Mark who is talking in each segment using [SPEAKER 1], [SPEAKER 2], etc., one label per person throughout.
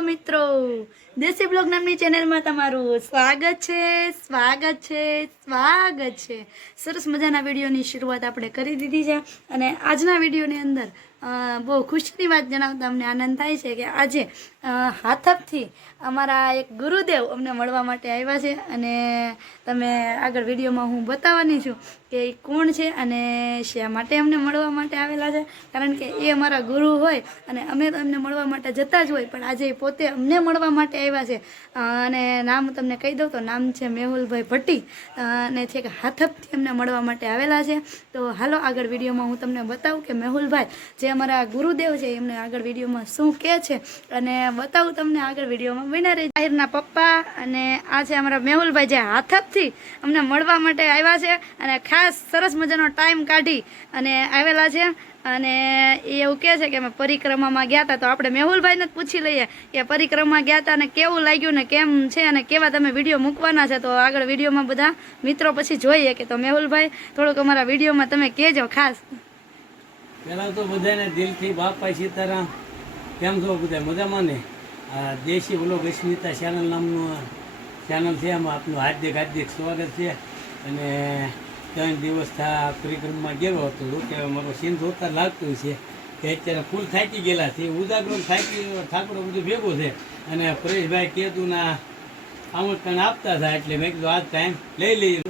[SPEAKER 1] મિત્રો દેશી બ્લોગ નામની ચેનલમાં તમારું સ્વાગત છે સ્વાગત છે સ્વાગત છે. સરસ મજાના વિડીયોની શરૂઆત આપણે કરી દીધી છે અને આજના વિડીયોની અંદર બહુ ખુશીની વાત જણાવતા અમને આનંદ થાય છે કે આજે હાથપથી અમારા એક ગુરુદેવ અમને મળવા માટે આવ્યા છે અને તમે આગળ વિડીયોમાં હું બતાવવાની છું કે એ કોણ છે અને શા માટે અમને મળવા માટે આવેલા છે. કારણ કે એ અમારા ગુરુ હોય અને અમે તો એમને મળવા માટે જતા જ હોય, પણ આજે એ પોતે અમને મળવા માટે આવ્યા છે. અને નામ તમને કહી દઉં તો નામ છે મેહુલભાઈ ભટ્ટી. અને છે કે હાથપથી અમને મળવા માટે આવેલા છે. તો હાલો આગળ વિડીયોમાં હું તમને બતાવું કે મેહુલભાઈ જે અમારા ગુરુદેવ છે, એમને આગળ વિડીયોમાં શું કહે છે અને બતાવું તમને આગળ વિડીયોમાં વિના રહી જાહેરના પપ્પા અને આ છે અમારા મેહુલભાઈ જે હાથપથી અમને મળવા માટે આવ્યા છે અને ખાસ સરસ મજાનો ટાઈમ કાઢી અને આવેલા છે. અને એ એવું કહે છે કે અમે પરિક્રમામાં ગયા હતા તો આપણે મેહુલભાઈને જ પૂછી લઈએ કે પરિક્રમા ગયા હતા અને કેવું લાગ્યું ને કેમ છે અને કેવા તમે વીડિયો મૂકવાના છે. તો આગળ વિડીયોમાં બધા મિત્રો પછી જોઈએ કે તો મેહુલભાઈ, થોડુંક અમારા વિડીયોમાં તમે કહેજો ખાસ.
[SPEAKER 2] પહેલાં તો બધાને દિલથી બાપા સીતારામ. કેમ છો બધા? મજામાં ને? દેશી બોલો અસ્મિતા ચેનલ નામનું ચેનલ છે એમાં આપનું હાર્દિક હાર્દિક સ્વાગત છે. અને ત્રણ દિવસ થયા પરિક્રમમાં ગયેલો હતો. કે મારો સીન જોતા લાગતું છે કે અત્યારે ફૂલ થાકી ગયેલા છે. ઉદાગરો થાકી, ઠાકોર બધું ભેગું છે. અને પરેશભાઈ કેતુના આમંત્રણ આપતા હતા એટલે મેં કીધું આ ટાઈમ લઈ લઈએ.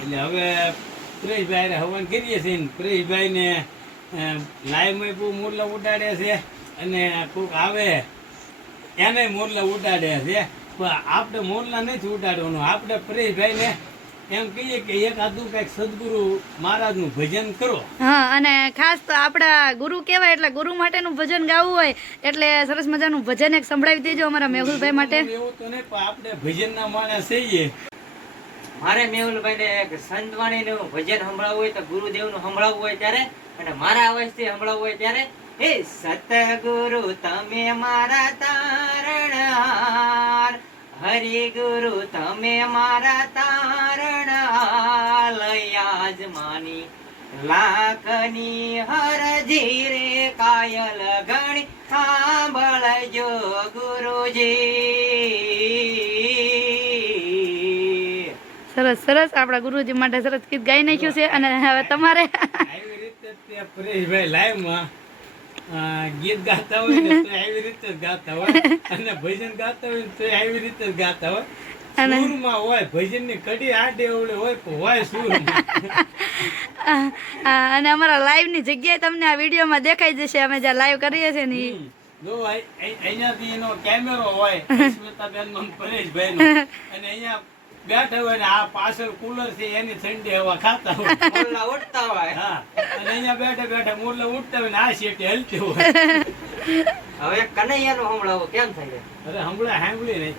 [SPEAKER 2] એટલે હવે પરેશભાઈ હવન કરીએ છીએ ને પરેશભાઈને લાઈવમાં બહુ મોરલા ઉડાડે છે અને કોઈક આવે એને મોરલા ઉડાડે છે. પણ આપણે મોરલા નથી ઉડાડવાનું. આપણે પરેશભાઈને એમ કહીએ કે એક આદુ કંઈક સદગુરુ મહારાજનું ભજન કરો.
[SPEAKER 1] હા અને ખાસ તો આપણા ગુરુ કહેવાય એટલે ગુરુ માટેનું ભજન ગાવું હોય એટલે સરસ મજાનું ભજન એક સંભળાવી દેજો અમારા મેહુલભાઈ માટે.
[SPEAKER 2] એવું તો નહીં પણ આપણે ભજનના માણસ
[SPEAKER 3] મારે મેહુલભાઈ ને એક સંતવાણી નું ભજન સંભળાવવું હોય તો ગુરુદેવનું સંભળાવવું હોય ત્યારે અને મારા અવાજથી સંભળાવવું હોય ત્યારે હે સતગુરુ તમે મારા તારણહાર હરિ ગુરુ તમે મારા તારણ આલયાજ માની. લાખની હરજી રે કાયલ ગણી સાંભળજો ગુરુજી.
[SPEAKER 1] સરસ સરસ. આપણા ગુરુજી માટે સરસ ગીત ગાઈ નાખ્યું છે અને હવે તમારે
[SPEAKER 2] આવી રીતે તે લાઈવમાં ગીત ગાતા હોય ને તો આવી રીતે જ ગાતા હોય. અને ભજન ગાતા હોય ને તો આવી રીતે જ ગાતા હોય.
[SPEAKER 1] અને-
[SPEAKER 2] સુરમાં હોય ભજનની કડી આડે અવળે હોય તો હોય
[SPEAKER 1] અને અમારા લાઈવની જગ્યાએ તમને આ વિડીયોમાં દેખાઈ જશે. અમે જ્યાં લાઈવ કરીએ છીએ ને
[SPEAKER 2] જો અહીંયાથી એનો કેમેરો હોય સ્મિતાબેન નો પરેશભાઈ નો અને અહીંયા બેઠા હોય ને આ પાછળ કુલર છે એની ઠંડી હવા ખાતા હોય.
[SPEAKER 3] મુરલા ઉડતા હોય.
[SPEAKER 2] હા. અને અહીંયા બેઠા બેઠા મુરલા ઉઠતા હોય ને આ શેટી હલતી હોય.
[SPEAKER 3] હવે કનૈયાનો હમણાં કેમ થાય
[SPEAKER 2] અરે હમણાં હાંભળી નહીં.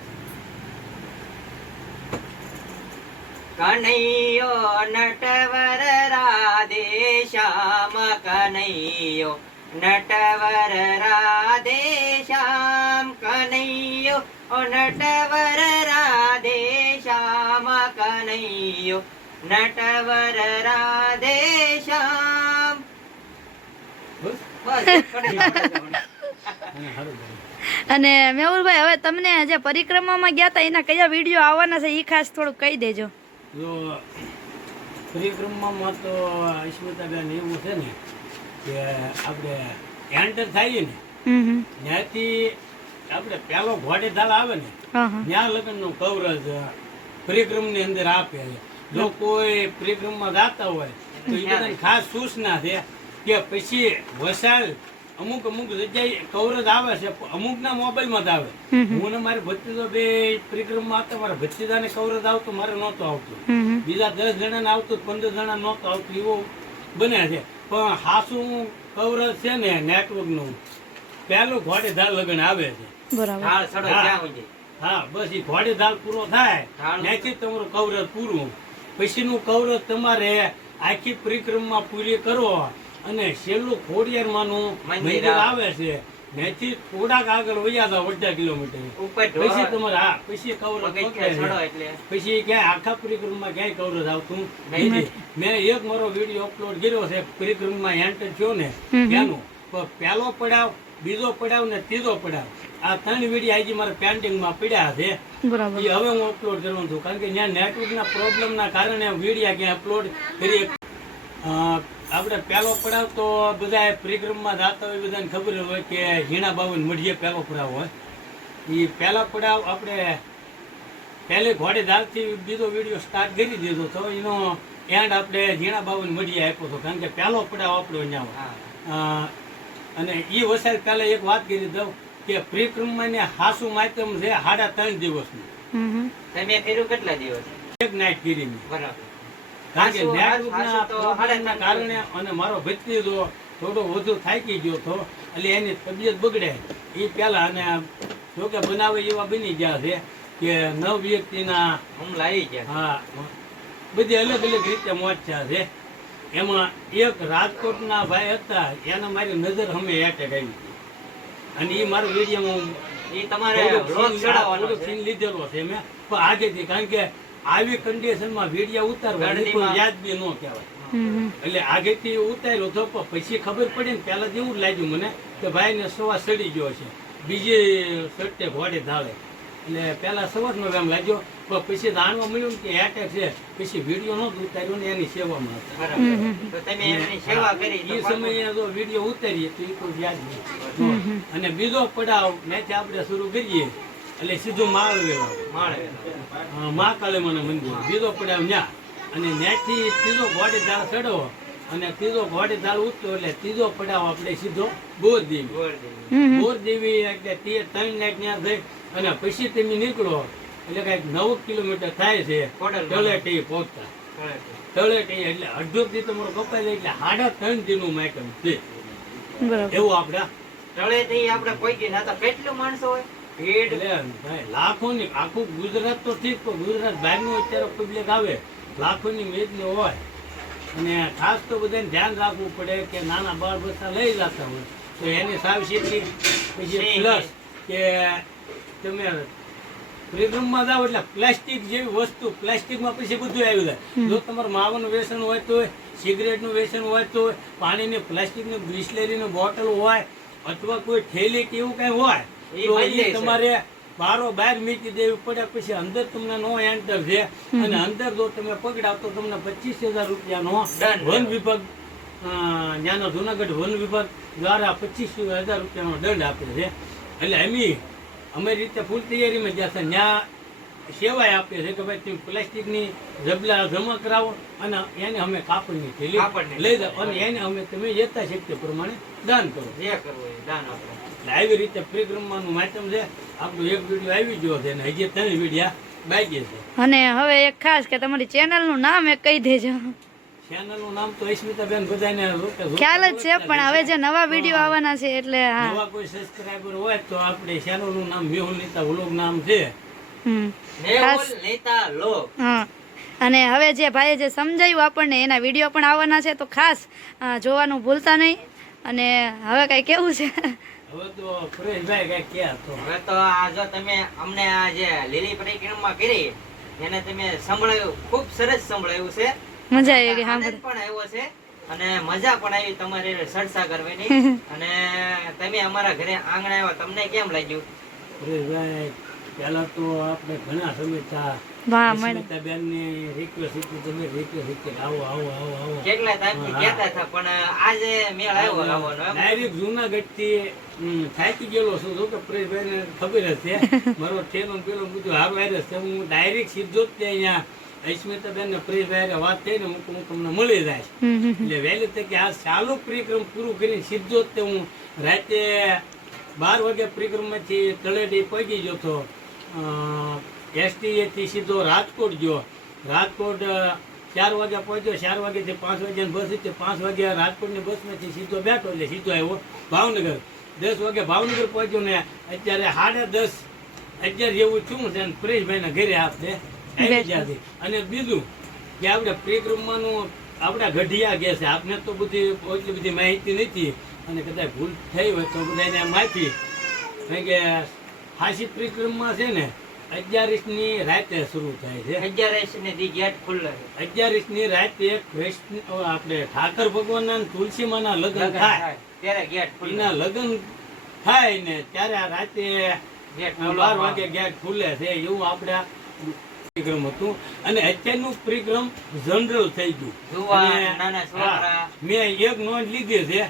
[SPEAKER 3] કનૈયો નટવર રાધે શ્યામ કનૈયો. નટવર રાધે શ્યામ કનૈયો નટવર રાધે શ્યામ કનૈયો નટવર રાધે શ્યામ
[SPEAKER 2] અને
[SPEAKER 1] મેહુલભાઈ હવે તમને જે પરિક્રમામાં ગયા હતા એના કયા વીડિયો આવવાના છે એ ખાસ થોડુંક કહી દેજો.
[SPEAKER 2] પરિક્રમામાં તો અસ્મિતાબેન એવું છે ને કે આપણે એન્ટર થાય ને. ત્યાંથી આપણે પેલો ઘોડે ધાલ આવે ને ત્યાં લગ્નનું કવરેજ પરિક્રમની અંદર આપે જો કોઈ પરિક્રમમાં જાતા હોય તો એ બધાને ખાસ સૂચના છે કે પછી વસાલ અમુક અમુક જગ્યાએ કવરેજ આવે છે અમુકના મોબાઈલમાં જ આવે. હું ને મારી ભત્રીજો બે પરિક્રમમાં આવતા મારા ભત્રીજાને કવરેજ આવતું મારે નહોતું આવતું. બીજા દસ જણાને આવતું પંદર જણા નહોતું આવતું એવો બને છે. પણ હાસું કવરેજ છે ને નેટવર્કનું પહેલું ઘોડે ધાર લગ્ન આવે છે.
[SPEAKER 1] બરાબર.
[SPEAKER 2] હા.
[SPEAKER 3] ક્યાં સુધી
[SPEAKER 2] હા બસ એ ઘોડે ધાલ પૂરો થાય. ત્યાંથી તમારું કવરેજ પૂરું. પછીનું કવરેજ તમારે આખી પરિક્રમા પૂરી કરો અને છેલ્લું ખોડિયારમાંનું
[SPEAKER 3] મંદિર. આવે
[SPEAKER 2] છે. ત્યાંથી થોડાક આગળ વયા જાવ અડધા કિલોમીટર. પછી તમારે હા પછી.
[SPEAKER 3] એટલે.
[SPEAKER 2] પછી ક્યાંય આખા પરિક્રમમાં ક્યાંય કવરેજ આવતું મેં એક મારો વીડિયો અપલોડ કર્યો છે પરિક્રમમાં એન્ટર થયો ને. ત્યાંનું. પણ પહેલો પડાવ બીજો પડાવ ને ત્રીજો પડાવ. આ ત્રણ વીડિયો આજે મારે પેન્ટિંગમાં પડ્યા છે. એ હવે હું અપલોડ કરવાનું છું. કારણ કે ત્યાં નેટવર્કના પ્રોબ્લેમના કારણે વિડીયા ક્યાં અપલોડ કરી અ, આપણે પહેલો પડાવ તો બધા પરિક્રમમાં જતા હોય બધાને ખબર હોય કે ઝીણા બાવન મઢીએ પહેલો પડાવ હોય એ પહેલા પડાવ આપણે પહેલી ઘોડે ધારથી બીજો વીડિયો સ્ટાર્ટ કરી દીધો તો એનો એન્ડ આપણે ઝીણા બાવન મઢીએ આપ્યો હતો કારણ કે પહેલો પડાવ આપણો અહીંયા હોય.
[SPEAKER 3] હા.
[SPEAKER 2] અને એ વસાલ પહેલાં એક વાત કરી દઉં કે પ્રિક્રમમાં ને હાસુ માધ્યમ છે સાડા ત્રણ દિવસનું.
[SPEAKER 3] તમે કર્યું કેટલા દિવસ
[SPEAKER 2] એક નાઇટ કરી.
[SPEAKER 3] બરાબર
[SPEAKER 2] કારણ કે નેટવર્કના
[SPEAKER 3] હાડા
[SPEAKER 2] કારણે અને મારો ભત્રીજો થોડો વધુ થાકી ગયો હતો એટલે એની તબિયત બગડે. એ પહેલાં અને જોકે બનાવે એવા બની ગયા છે કે નવ વ્યક્તિના
[SPEAKER 3] હમલા આવી ગયા
[SPEAKER 2] હા બધી અલગ અલગ રીતે મોરચા છે. એમાં એક રાજકોટના ભાઈ હતા એને મારી નજર અમે એટેક આવી હતી. અને એ મારો વીડિયો હું
[SPEAKER 3] એ તમારે
[SPEAKER 2] લીધેલો છે મેં. પણ આગેથી કારણ કે આવી કન્ડિશનમાં વીડિયો ઉતારવા એ કોઈ
[SPEAKER 3] ગળદીમાં-
[SPEAKER 2] યાદ બી ન કહેવાય. એટલે આગેથી ઉતાર્યો તો પછી ખબર પડી ને પહેલા એવું લાગ્યું મને કે ભાઈને સવા સડી ગયો છે. બીજી સટ્ટે ઘોડે ધાવે. એટલે પહેલા સવારનો એમ લાગ્યો પણ પછી જાણવા મળ્યું કે એટેક છે. પછી વીડિયો નો ઉતાર્યો ને એની સેવામાં હતા.
[SPEAKER 3] બરાબર. તો તમે એમની સેવા કરી
[SPEAKER 2] એ સમયે જો વીડિયો ઉતારીએ તો એ કોઈ યાદ નહીં. અને બીજો પડાવ મેચ આપણે શરૂ કરીએ એટલે સીધું માળવેલા
[SPEAKER 3] મળે.
[SPEAKER 2] મહાકાળી મને મંદિર. બીજો પડાવ ન્યા. અને ન્યાથી ત્રીજો ઘોડી દાળ ચડો. અને ત્રીજો ઘોડી દાળ ઉતરો એટલે ત્રીજો પડાવ આપણે સીધો બોર દેવી
[SPEAKER 3] ગોળ દેવી.
[SPEAKER 1] હમ હમ.
[SPEAKER 2] બોર દેવી એટલે તે ત્રણ લાખ ત્યાં થઈ અને પછી તમે નીકળો. એટલે કંઈક નવ કિલોમીટર થાય છે. તળેટી પહોંચતા. તળેટી. એટલે અડધો થી તમારો કપાઈ જાય એટલે સાડા ત્રણ દિનનું માયકમ છે. એવું આપડે.
[SPEAKER 3] તળેટી આપણે કોઈ દી ના તો કેટલું માણસો હોય? ભીડ.
[SPEAKER 2] ભાઈ લાખોની આખું ગુજરાત તો ઠીક પણ ગુજરાત બહારનું અત્યારે પબ્લિક આવે લાખોની મેદની હોય. અને ખાસ તો બધાને ધ્યાન રાખવું પડે કે નાના બાળ બચ્ચા લઈ જતા હોય. તો એની સાવચેતી પછી. પ્લસ કે તમે પ્રિગ્રમમાં જાઓ એટલે પ્લાસ્ટિક જેવી વસ્તુ પ્લાસ્ટિકમાં પછી બધું આવી જાય. જો તમારે માવાનું વ્યસન હોય તો સિગરેટનું વ્યસન હોય તો પાણીની પ્લાસ્ટિકની બિસ્લેરીની બોટલ હોય અથવા કોઈ થેલી કે એવું કઈ હોય તો એ તમારે બારો બહાર મીટી દેવી પડે પછી અંદર તમને નો એન્ટર છે. અને અંદર જો તમે પકડાવ તો તમને પચીસ હજાર રૂપિયાનો વન વિભાગ ત્યાંનો જુનાગઢ વન વિભાગ દ્વારા પચીસ હજાર રૂપિયાનો દંડ આપે છે. એટલે અમે અમે રીતે ફૂલ તૈયારીમાં જ્યાં છે. ત્યાં સેવાય આપે છે કે ભાઈ તમે પ્લાસ્ટિકની જબલા જમા કરાવો અને એને અમે કાપડની થેલી લઈ જાઓ. અને એને અમે તમે જતા શક્ય પ્રમાણે દાન કરો.
[SPEAKER 3] જે કરવું એ દાન આપો.
[SPEAKER 2] એટલે આવી રીતે પ્રિક્રમાનું માધ્યમ છે. આપણું એક વીડિયો આવી ગયો છે અને હજી ત્રણ વિડીયા બાકી છે.
[SPEAKER 1] અને હવે એક ખાસ કે તમારી ચેનલનું નામ એક કહી દેજો.
[SPEAKER 2] ચેનલનું નામ તો અસ્મિતાબેન બધાને રોકે રોકે
[SPEAKER 1] ખ્યાલ જ છે પણ હવે જે નવા વીડિયો આવવાના છે એટલે હા.
[SPEAKER 2] નવા કોઈ સબસ્ક્રાઇબર હોય તો આપણે ચેનલનું નામ મેહુલ નીતા વ્લોગ નામ છે.
[SPEAKER 3] મેહુલ નેતા લોક
[SPEAKER 1] હા. અને હવે જે ભાઈએ જે સમજાવ્યું આપણને એના વીડિયો પણ આવવાના છે તો ખાસ જોવાનું ભૂલતા નહીં. અને હવે કાંઈ કેવું છે?
[SPEAKER 2] હવે તો પરેશભાઈ કઈ ક્યાં તો.
[SPEAKER 3] હવે તો આ જો તમે અમને આ જે લીલી પરિક્રમા કરી એને તમે સંભળાયું ખૂબ સરસ સંભળાયું છે.
[SPEAKER 1] મજા આવી
[SPEAKER 3] આનંદ
[SPEAKER 1] સાંભળ
[SPEAKER 3] પણ આવ્યો છે અને મજા પણ આવી તમારી ચર્ચા કરવાની. અને તમે અમારા ઘરે આંગણે આવ્યા તમને કેમ લાગ્યું?
[SPEAKER 2] પહેલા તો આપણે ઘણા સમય
[SPEAKER 1] વાહ મને
[SPEAKER 2] અસ્મિતાબેનની રિક્વેસ્ટ હતી તમે રિક્વેસ્ટ હતી આવો આવો આવો આવો.
[SPEAKER 3] કેટલા ટાઈમથી કહેતા હતા પણ આજે મેળ આવ્યો આવવાનો
[SPEAKER 2] ડાયરેક્ટ જુનાગઢથી થાકી ગયેલો છું. જો કે પરેશભાઈ ને ખબર જ છે મારો ઠેલો ને પેલો બધું હારું હારે છે. હું ડાયરેક્ટ સીધો જ ત્યાં અહીંયા અસ્મિતાબેન ને પરેશભાઈ વાત થઈને હું હું તમને મળી જાય. એટલે વહેલી તકે આ ચાલુ પરિક્રમ પૂરું કરીને સીધો જ તે હું રાતે બાર વાગે પરિક્રમાથી તળેટી પહોંચી ગયો હતો. એસટી થી સીધો રાજકોટ ગયો. રાજકોટ ચાર વાગ્યા પહોંચ્યો. ચાર વાગ્યાથી પાંચ વાગ્યાની બસ હતી. પાંચ વાગ્યા રાજકોટની બસમાંથી સીધો બેઠો એટલે સીધો આવ્યો ભાવનગર. દસ વાગે ભાવનગર પહોંચ્યો ને અત્યારે સાડા દસ અગિયાર જેવું થયું છે પ્રેશભાઈના ઘરે આપણે આવી ગયા અને બીજું કે આપણે પરિક્રમાનું આપણા ગઢિયા ગયા છે. આપને તો બધી એટલી બધી માહિતી નથી. અને કદાચ ભૂલ થઈ હોય તો બધાને માહિતી કારણ કે હાસી પરિક્રમા છે ને અગિયારીસની રાતે શરૂ થાય છે.
[SPEAKER 3] અગિયારીસ ને દી ગેટ ખુલ્લો
[SPEAKER 2] અગિયારીસની રાતે કૃષ્ણ આપણે ઠાકર ભગવાનના અને તુલસીમાના ના
[SPEAKER 3] લગ્ન
[SPEAKER 2] થાય.
[SPEAKER 3] ત્યારે ગેટ ખુલ્લો.
[SPEAKER 2] લગ્ન થાય ને ત્યારે આ રાતે બાર વાગે ગેટ ખુલે છે એવું આપણે પરિક્રમ હતું. અને અત્યારનું પરિક્રમ જનરલ થઈ ગયું. મેં એક નોંધ લીધી છે.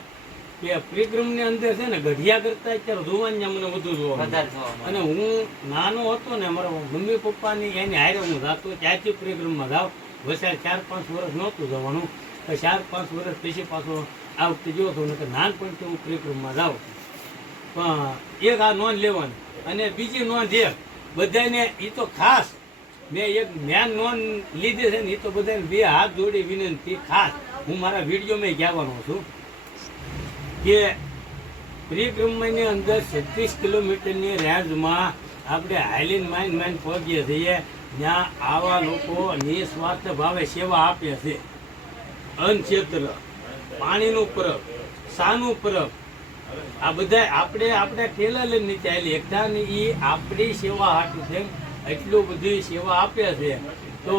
[SPEAKER 2] કે પરિક્રમની અંદર છે ને ગઢિયા કરતા અત્યારે જોવાની મને વધુ જોવા અને હું નાનો હતો ને મારા મમ્મી પપ્પાની એની હારે હું જાતો ત્યાંથી પરિક્રમમાં જાવ વસાર ચાર પાંચ વર્ષ નહોતું જવાનું. તો ચાર પાંચ વર્ષ પછી પાછો આ વખતે જોયો હતો. નહીં નાનપણથી હું પરિક્રમમાં જાઉં પણ એક આ નોંધ લેવાની. અને બીજી નોંધ એક. બધાને એ તો ખાસ મેં એક જ્ઞાન નોંધ લીધી છે ને એ તો બધાને બે હાથ જોડી વિનંતી ખાસ. હું મારા વિડીયોમાં કહેવાનો છું. કે પરિક્રમાની અંદર છત્રીસ કિલોમીટરની રેન્જમાં આપણે હાઈલીન માઇન માઇન પહોંચીએ છીએ ત્યાં આવા લોકો નિસ્વાર્થ ભાવે સેવા આપે છે. અન્નક્ષેત્ર પાણીનું પરબ સાનું પરબ, આ બધા આપણે આપણે ઠેલા લઈને ચાલી એકતા ને એ આપણી સેવા હાટું છે. એટલું બધી સેવા આપે છે. તો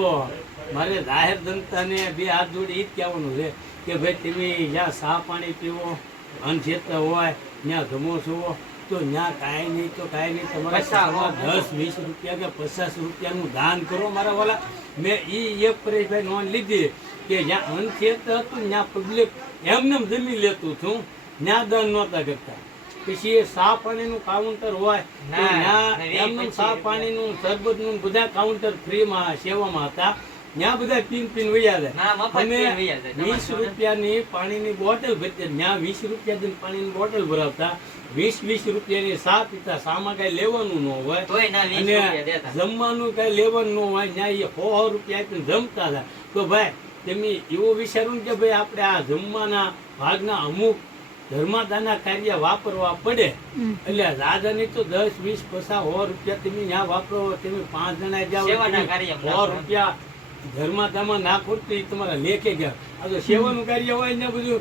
[SPEAKER 2] મારે જાહેર જનતાને બે હાથ જોડી એ જ કહેવાનું છે કે ભાઈ, તમે જ્યાં સા પાણી પીવો અન્નક્ષેત્ર હોય ત્યાં ગમો છો તો ત્યાં કાંઈ નહીં તો કાંઈ નહીં. તમારા દસ વીસ રૂપિયા કે પચાસ રૂપિયાનું દાન કરો મારા વાલા. મેં એ એક પરેશભાઈ નોંધ લીધી કે જ્યાં અન્નક્ષેત્ર હતું ત્યાં પબ્લિક એમને એમ જમી લેતું હતું. ત્યાં દાન નહોતા કરતા. પછી એ સાફ પાણીનું કાઉન્ટર હોય ત્યાં એમનું
[SPEAKER 3] પછી-
[SPEAKER 2] પાણીનું શરબતનું બધા કાઉન્ટર ફ્રીમાં સેવામાં હતા. ત્યાં બધા પીન પીન વૈયા જાય. અમે
[SPEAKER 3] પીને વયા જાય.
[SPEAKER 2] વીસ રૂપિયાની પાણીની બોટલ ભરતી ત્યાં વીસ રૂપિયા દઈને પાણીની બોટલ ભરાવતા વીસ વીસ રૂપિયાની સા પીતા સામાં કઈ લેવાનું ન હોય.
[SPEAKER 3] તોય ના વીસ
[SPEAKER 2] અને જમવાનું કઈ લેવાનું ન હોય ત્યાં એ સો રૂપિયા આપીને જમતા હતા. તો ભાઈ તમે એવું વિચારું કે ભાઈ આપણે આ જમવાના ભાગના અમુક ધર્માદાના કાર્ય વાપરવા પડે. એટલે રાજાની તો દસ વીસ પૈસા સો રૂપિયા તમે ત્યાં વાપરો તમે પાંચ જણા જાઓ સો રૂપિયા ધર્માદામાં નાખો ના ખૂટતી તમારા લેખે ગયા આ તો સેવાનું કાર્ય હોય ને બધું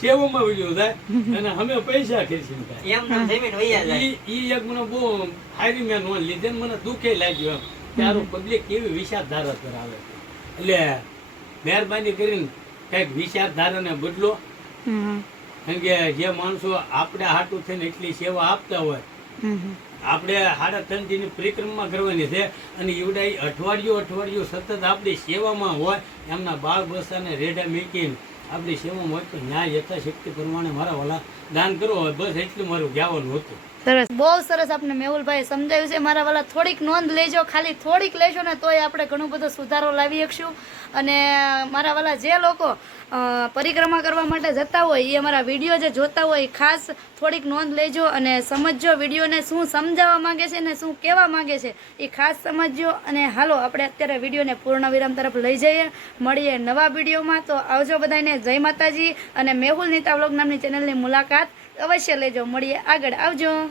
[SPEAKER 2] સેવામાં વીડિયો થાય. અને અમે પૈસા ખેંચીને થાય.
[SPEAKER 3] એમને જમીન વયા જાય.
[SPEAKER 2] ઈ એક મને બહુ હારી મેં નોંધ લીધે મને દુઃખે લાગ્યું એમ. ત્યારે પબ્લિક કેવી વિચારધારા ધરાવે એટલે મહેરબાની કરીને કંઈક વિચારધારાને બદલો.
[SPEAKER 1] હમ.
[SPEAKER 2] કારણ કે જે માણસો આપણે હાટું થઈને એટલી સેવા આપતા હોય
[SPEAKER 1] હમ.
[SPEAKER 2] આપણે સાડા ત્રણ દિનની પરિક્રમા કરવાની છે અને એવડા એ અઠવાડિયું અઠવાડિયું સતત આપણી સેવામાં હોય એમના બાળ બસાને રેડા મેકીને આપણી સેવામાં હોય તો ન્યાય યથાશક્તિ પ્રમાણે મારા વાલા દાન કરો. બસ એટલું મારું કહેવાનું હતું.
[SPEAKER 1] સરસ. બહુ સરસ આપને મેહુલભાઈ સમજાવ્યું છે. મારા વાલા થોડીક નોંધ લેજો, ખાલી થોડીક લેશો ને તોય આપણે ઘણું બધો સુધારો લાવી શકશું. અને મારા વાલા જે લોકો પરિક્રમા કરવા માટે જતા હોય, એ અમારા વીડિયો જે જોતા હોય ખાસ થોડીક નોંધ લેજો અને સમજજો વિડીયોને શું સમજાવવા માંગે છે ને શું કહેવા માંગે છે, એ ખાસ સમજજો. અને હાલો, આપણે અત્યારે વિડીયોને પૂર્ણ વિરામ તરફ લઈ જઈએ. મળીએ નવા વિડીયોમાં. તો આવજો બધાને જય માતાજી. અને મેહુલ નીતા વ્લોગ નામની ચેનલની મુલાકાત. અવશ્ય લેજો. મળીએ. આગળ આવજો.